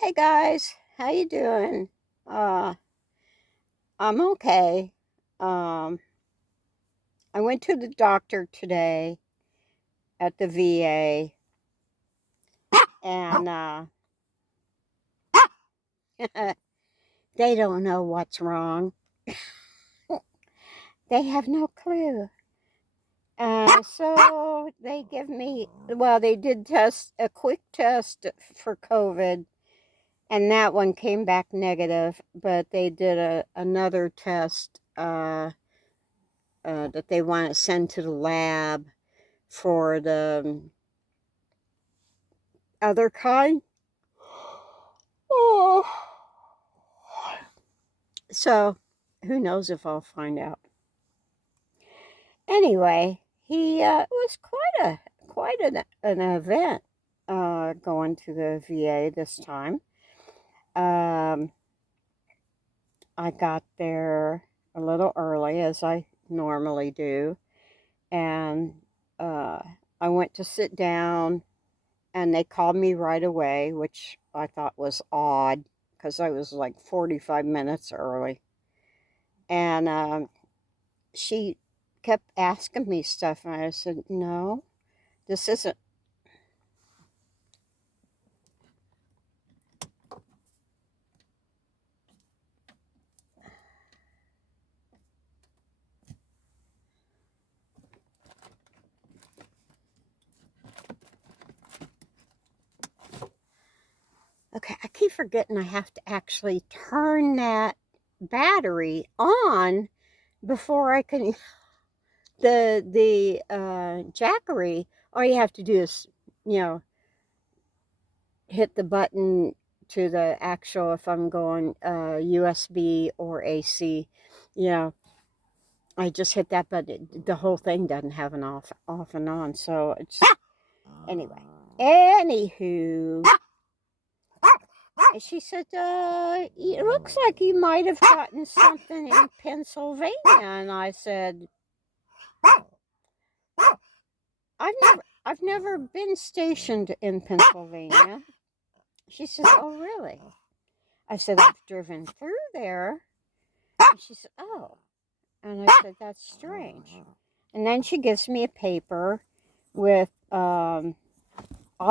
Hey guys, how you doing? Uh, I'm okay. Um, I went to the doctor today at the VA, and they don't know what's wrong. They have no clue. So they give me, well, they did test a quick test for COVID, and that one came back negative. But they did another test that they want to send to the lab for the other kind. Oh. So, who knows if I'll find out. Anyway, he it was quite an event going to the VA this time. Um, I got there a little early, as I normally do, and uh, I went to sit down, and they called me right away, which I thought was odd because I was like 45 minutes early. And she kept asking me stuff, and I said, "No, this isn't." Okay, I keep forgetting I have to actually turn that battery on before I can. The Jackery, all you have to do is, you know, hit the button to the actual, if I'm going USB or AC, you know, I just hit that button. The whole thing doesn't have an off and on. So it's anyway. Anywho, she said, "It looks like you might have gotten something in Pennsylvania." And I said, "I've never been stationed in Pennsylvania." She says, "Oh, really?" I said, "I've driven through there." And she said, "Oh." And I said, "That's strange." And then she gives me a paper with all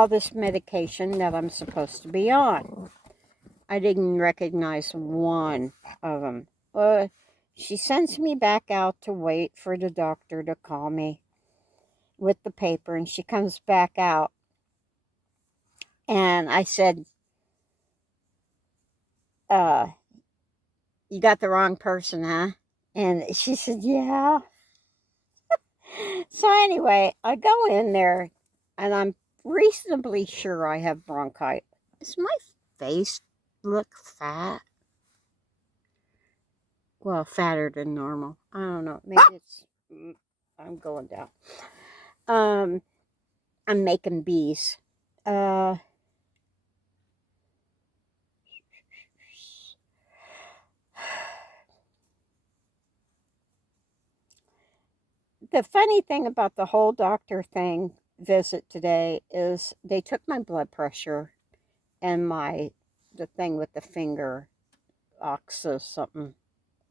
this medication that I'm supposed to be on. I didn't recognize one of them. She sends me back out to wait for the doctor to call me with the paper, and she comes back out. And I said, uh, "You got the wrong person, huh?" And she said, "Yeah." So anyway, I go in there, and I'm reasonably sure I have bronchitis. Does my face look fat? Well, fatter than normal. I don't know. Maybe it's I'm going down. Um, I'm making bees. Uh, the funny thing about the whole doctor thing visit today is they took my blood pressure and the thing with the finger, oxus something,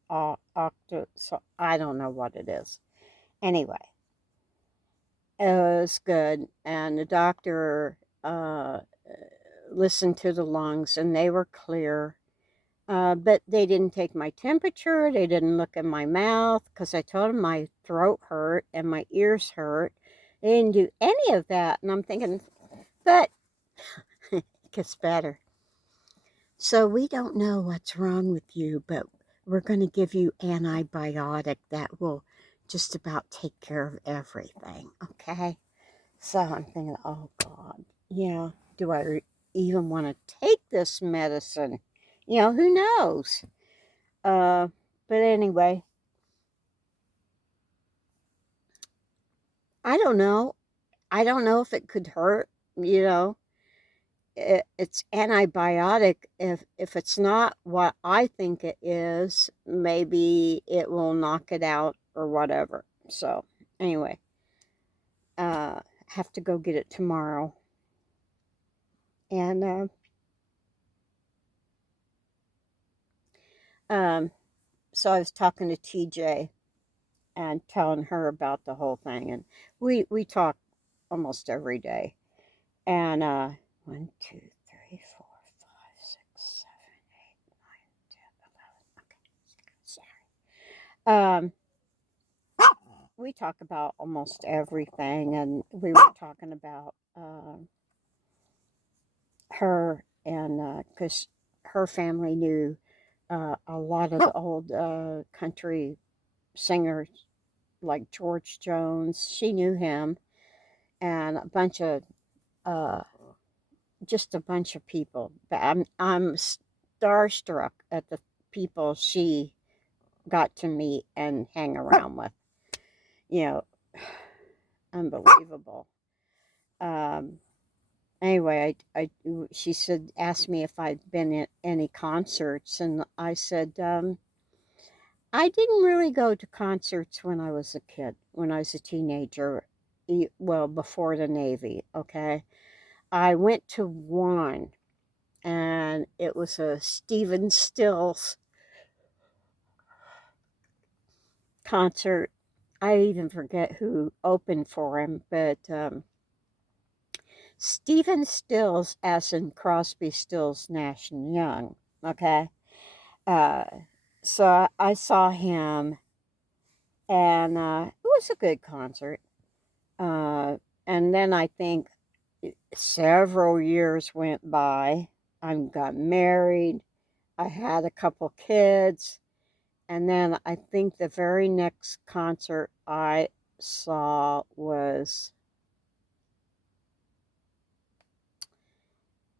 so I don't know what it is. Anyway, it was good, and the doctor listened to the lungs, and they were clear. But they didn't take my temperature. They didn't look in my mouth because I told them my throat hurt and my ears hurt. They didn't do any of that. And I'm thinking, but it gets better. So we don't know what's wrong with you, but we're going to give you antibiotic that will just about take care of everything. Okay. So I'm thinking, oh God, yeah. Do I even want to take this medicine? Who knows? Uh, but anyway, I don't know. I don't know if it could hurt. It's antibiotic. If it's not what I think it is, maybe it will knock it out or whatever. So anyway, have to go get it tomorrow. And So I was talking to TJ and telling her about the whole thing, and we talk almost every day. And 1, 2, 3, 4, 5, 6, 7, 8, 9, 10, 11. Okay, sorry. We talk about almost everything, and we were talking about her, and because her family knew a lot of the old country singers like George Jones. She knew him, and a bunch of uh, just a bunch of people. But I'm starstruck at the people she got to meet and hang around with. You know, unbelievable. Um, anyway, she said, asked me if I'd been at any concerts, and I said, I didn't really go to concerts when I was a kid, when I was a teenager. Well, before the Navy, okay. I went to one, and it was a Stephen Stills concert. I even forget who opened for him, but Stephen Stills, as in Crosby, Stills, Nash and Young. Okay, uh, so I saw him, and it was a good concert. Uh, and then I think several years went by. I got married. I had a couple kids. And then I think the very next concert I saw was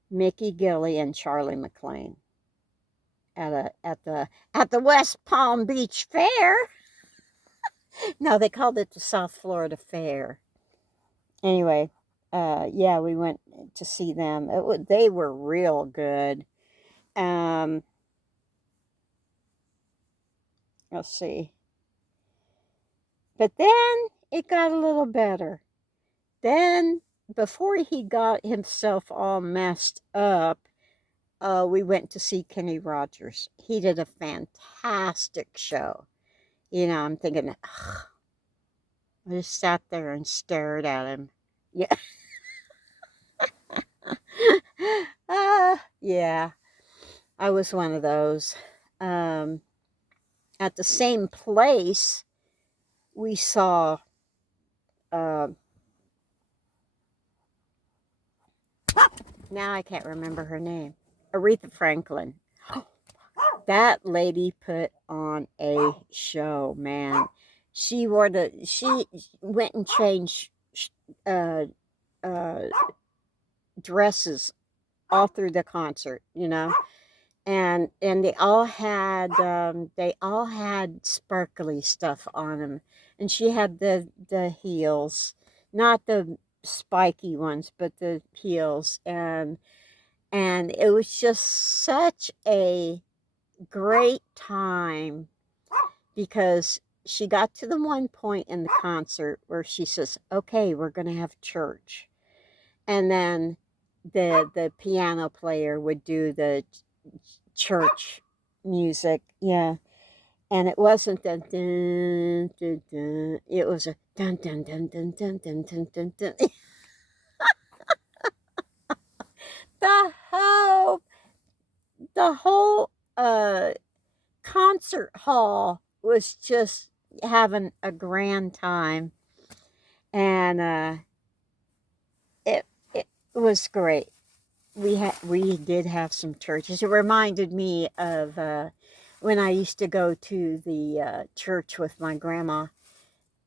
Mickey Gilley and Charlie McLean at the West Palm Beach Fair. No, they called it the South Florida Fair. Anyway, yeah, we went to see them. They were real good. Um, let's see. But then it got a little better. Then, before he got himself all messed up, we went to see Kenny Rogers. He did a fantastic show. I'm thinking, ugh, I just sat there and stared at him. Yeah. Yeah, I was one of those. Um, at the same place, we saw, uh, now I can't remember her name, Aretha Franklin. That lady put on a show, man. She went and changed uh, uh, dresses all through the concert, and they all had sparkly stuff on them, and she had the heels, not the spiky ones, but the heels, and it was just such a great time because she got to the one point in the concert where she says, "Okay, we're going to have church." And then the piano player would do the church music. Yeah. And it wasn't the dun, dun, dun. It was a dun dun dun dun dun dun dun dun dun. the whole the whole concert hall was just having a grand time, and it was great. We did have some churches. It reminded me of when I used to go to the church with my grandma,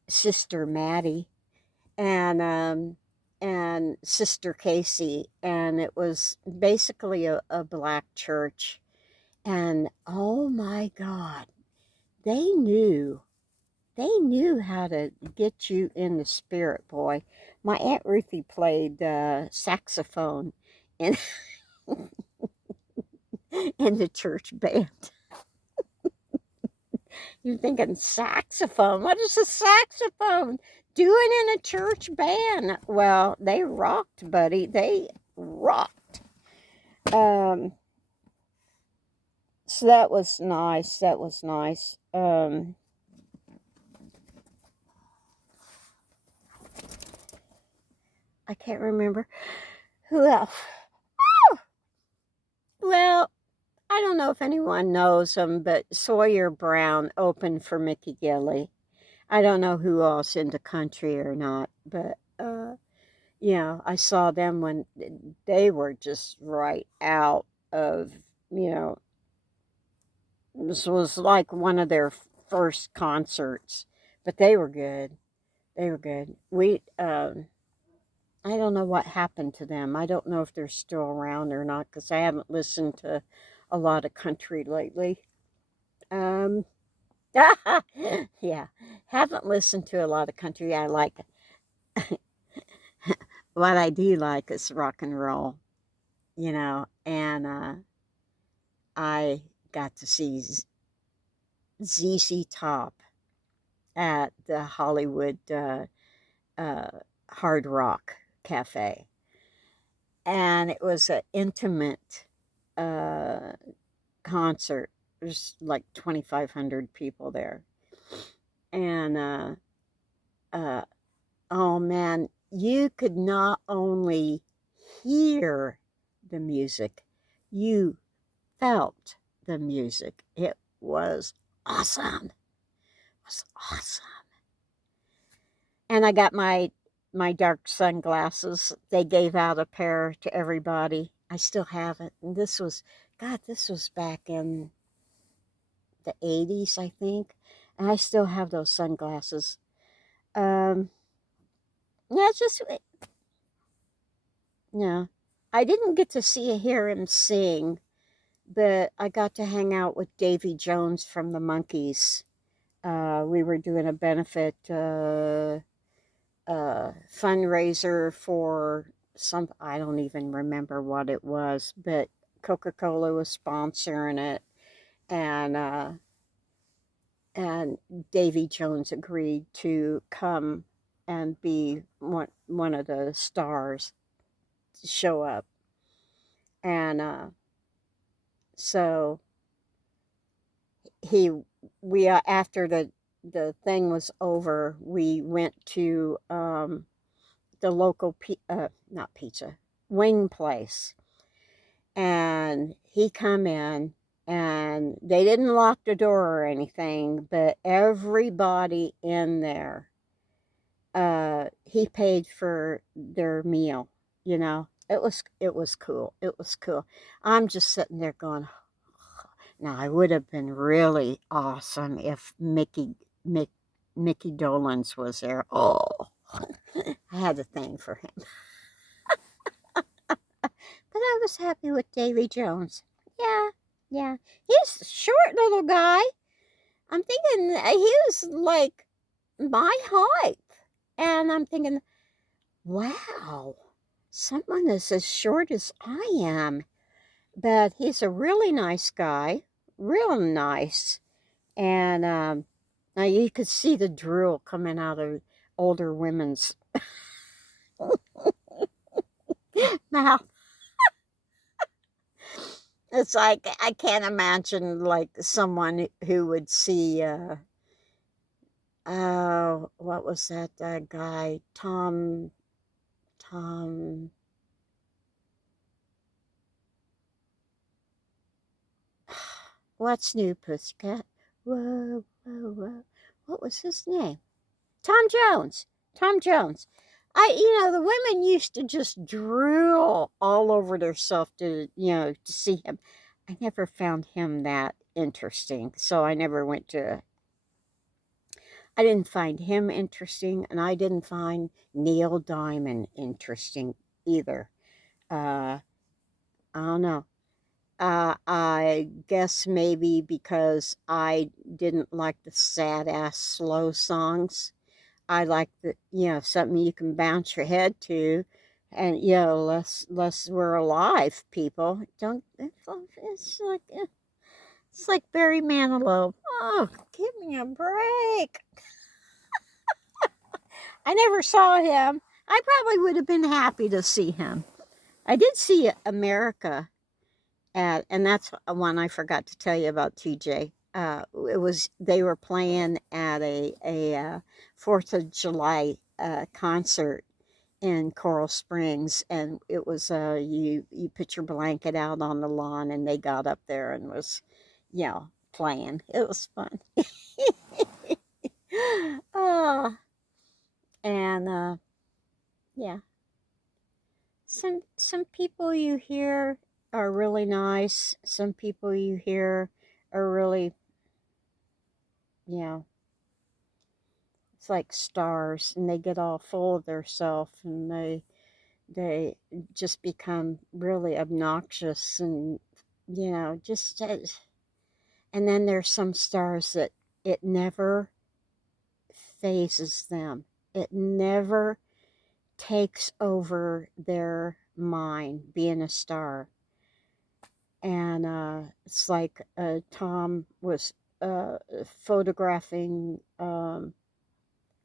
Sister Maddie, and Sister Casey, and it was basically a black church. And oh my God, they knew they knew how to get you in the spirit, boy. My Aunt Ruthie played saxophone in in the church band. You're thinking saxophone? What is a saxophone doing in a church band? Well, they rocked, buddy. They rocked. Um, So that was nice. That was nice. I can't remember who else. Well, I don't know if anyone knows him, but Sawyer Brown opened for Mickey Gilley. I don't know who else in the country or not, but yeah, I saw them when they were just right out of, you know, this was like one of their first concerts, but they were good. They were good. I don't know what happened to them. I don't know if they're still around or not because I haven't listened to a lot of country lately. Um, yeah, haven't listened to a lot of country. I like what I do like is rock and roll, and I got to see ZZ Top at the Hollywood uh, Hard Rock Cafe, and it was an intimate uh, concert. There's like 2,500 people there, and uh, oh man, you could not only hear the music, you felt the music. It was awesome. It was awesome. And I got my dark sunglasses. They gave out a pair to everybody. I still have it. And this was back in the 80s, I think. And I still have those sunglasses. Um, yeah, it's just, yeah. I didn't get to hear him sing, but I got to hang out with Davey Jones from the Monkees. We were doing a benefit fundraiser for I don't even remember what it was, but Coca-Cola was sponsoring it, and and Davy Jones agreed to come and be one of the stars to show up, and so he we after the thing was over, we went to the local not pizza wing place, and he come in, and they didn't lock the door or anything, but everybody in there, he paid for their meal. It was cool. It was cool. I'm just sitting there going, now it would have been really awesome if Mickey Dolenz was there. Oh, I had a thing for him. But I was happy with Davy Jones. Yeah, yeah. He's a short little guy. I'm thinking he was like my height. And I'm thinking, wow, someone is as short as I am. But he's a really nice guy, real nice. And now you could see the drool coming out of older women's mouth. It's like I can't imagine like someone who would see what was that guy? Tom what's new, Pussycat? Whoa, whoa, whoa. What was his name? Tom Jones. Tom Jones. The women used to just drool all over themselves to see him. I never found him that interesting, so I didn't find him interesting, and I didn't find Neil Diamond interesting either. Uh, I don't know. I guess maybe because I didn't like the sad ass slow songs. I like something you can bounce your head to, and less we're alive, people. Don't it's like Barry Manilow. Oh, give me a break. I never saw him. I probably would have been happy to see him. I did see America and that's one I forgot to tell you about, TJ. They were playing at a 4th of July concert in Coral Springs, and it was you put your blanket out on the lawn, and they got up there and was, you know, playing. It was fun. Oh, and yeah, some people you hear are really nice. Some people you hear are really, you know, it's like stars, and they get all full of themselves, and they just become really obnoxious, and you know, just and then there's some stars that it never phases them. It never takes over their mind being a star. And it's like Tom was photographing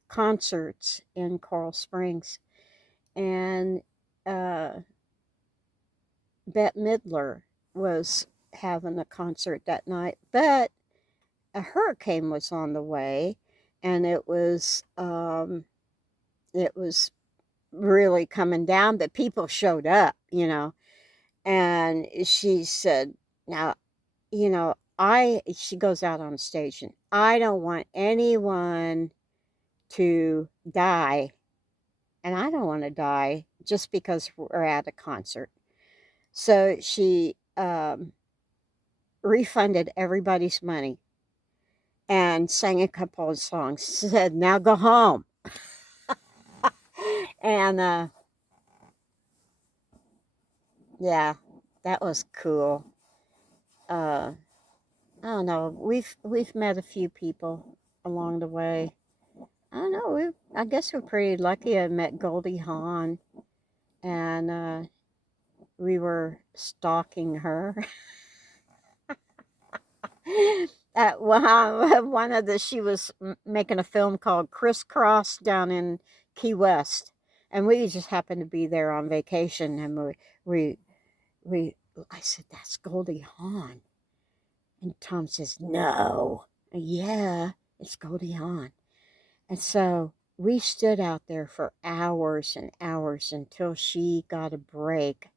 concerts in Coral Springs, and uh, Bette Midler was having a concert that night, but a hurricane was on the way, and it was really coming down, but people showed up, you know. And she said, now, you know, she goes out on stage, and I don't want anyone to die, and I don't want to die just because we're at a concert. So she refunded everybody's money and sang a couple of songs. Said, now go home. And yeah, that was cool. Uh, I don't know. We've met a few people along the way. I don't know. I guess we're pretty lucky. I met Goldie Hawn, and we were stalking her. At one of the she was making a film called Crisscross down in Key West, and we just happened to be there on vacation, and we we I said, that's Goldie Hawn, and Tom says, no, yeah, it's Goldie Hawn. And so we stood out there for hours and hours until she got a break,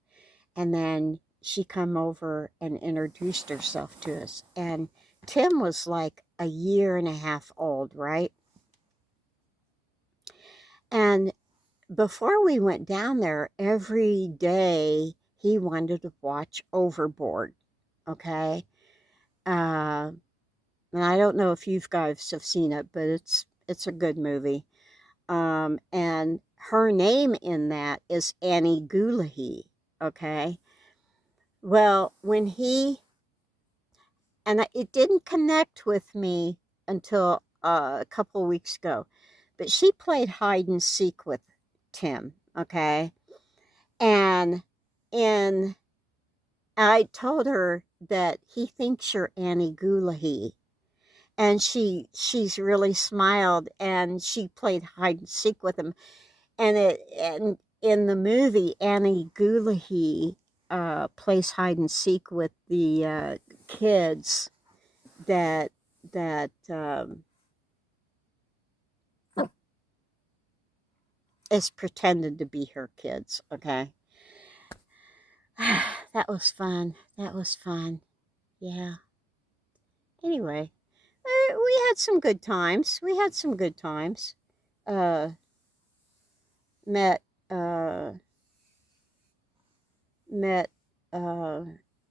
and then she come over and introduced herself to us. And Tim was like a year and a half old, right? And before we went down there, every day he wanted to watch Overboard. Okay. uh and I don't know if you guys have seen it, but it's a good movie. And her name in that is Annie Goolahee. Okay. Well, when he and it didn't connect with me until a couple of weeks ago, but she played hide and seek with Tim. Okay. And in I told her that he thinks you're Annie Goolahee, and she's really smiled, and she played hide and seek with him. And in the movie, Annie Goolahee plays hide and seek with the kids that that is pretended to be her kids. Okay. That was fun. That was fun. Yeah. Anyway, we had some good times. We had some good times. Uh, met uh, met uh,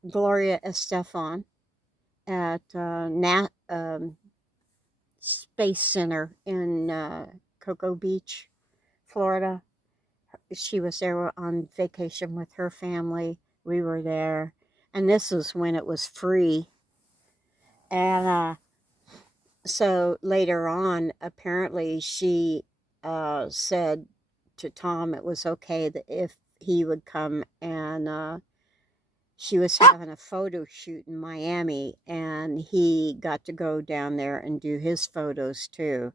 Gloria Estefan at Space Center in Cocoa Beach, Florida. She was there on vacation with her family. We were there, and this was when it was free. And so later on, apparently, she said to Tom it was okay that if he would come, and she was having a photo shoot in Miami, and he got to go down there and do his photos too.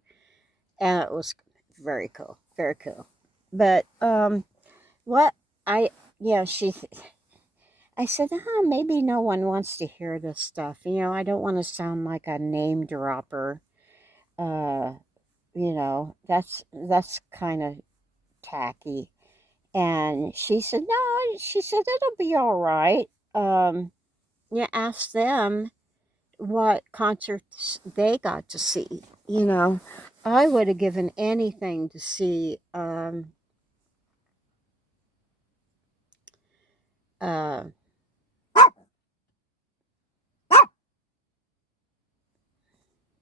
And it was very cool, very cool. But what I, yeah, she, I said, maybe no one wants to hear this stuff. I don't want to sound like a name dropper. Uh, that's kind of tacky. And she said, no, she said, it'll be all right. You ask them what concerts they got to see. I would have given anything to see, uh,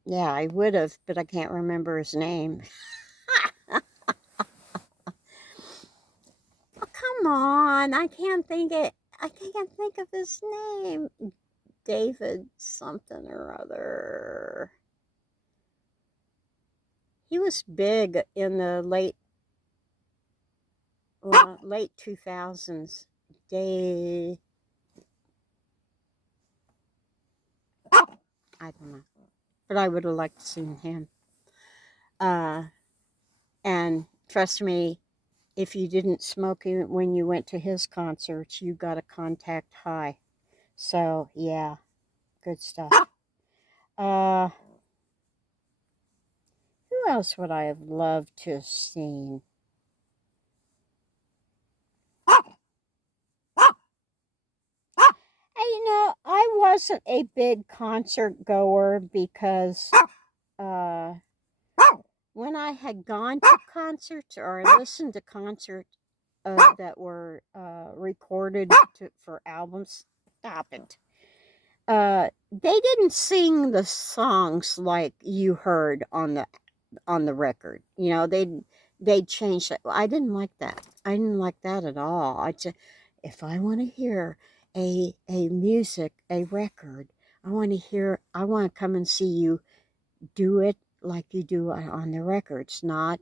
yeah, I would have, but I can't remember his name. Oh, come on, I can't think of his name. David something or other. He was big in the late 2000s. Day, I don't know, but I would have liked to seen him. Uh, and trust me, if you didn't smoke when you went to his concerts, you got a contact high. So yeah, good stuff. Uh, who else would I have loved to have seen? Hey, I wasn't a big concert goer because uh, when I had gone to concerts or I listened to concerts that were recorded for albums, stop it. They didn't sing the songs like you heard on the record. They changed it. I didn't like that. I didn't like that at all. I just, if I want to hear a record, I want to come and see you do it like you do on the records, not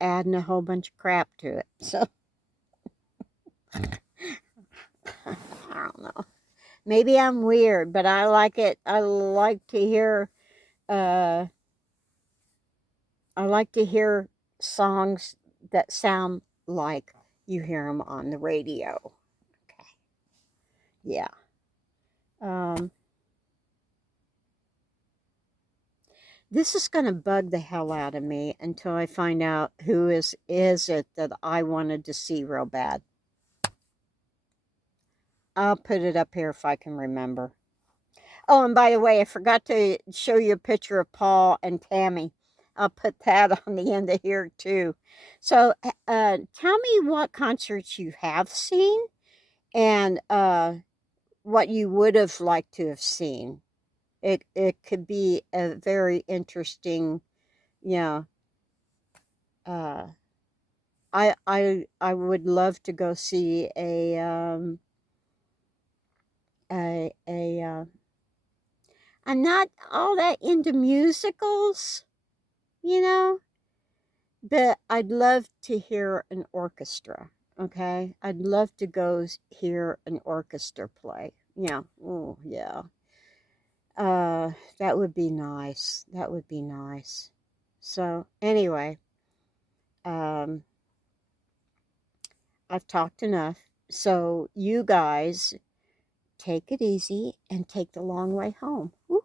adding a whole bunch of crap to it. So I don't know. Maybe I'm weird, but I like it. Uh I like to hear songs that sound like you hear them on the radio. Okay. Yeah. Um, this is going to bug the hell out of me until I find out who is it that I wanted to see real bad. I'll put it up here if I can remember. Oh, and by the way, I forgot to show you a picture of Paul and Tammy. I'll put that on the end of here too. So, tell me what concerts you have seen and what you would have liked to have seen. It could be a very interesting, you know. Uh, I would love to go see a. I'm not all that into musicals, you know, but I'd love to hear an orchestra. Okay, I'd love to go hear an orchestra play. Yeah. Oh, yeah. Uh, that would be nice. That would be nice. So, anyway, um, I've talked enough. So, you guys take it easy and take the long way home. Woo.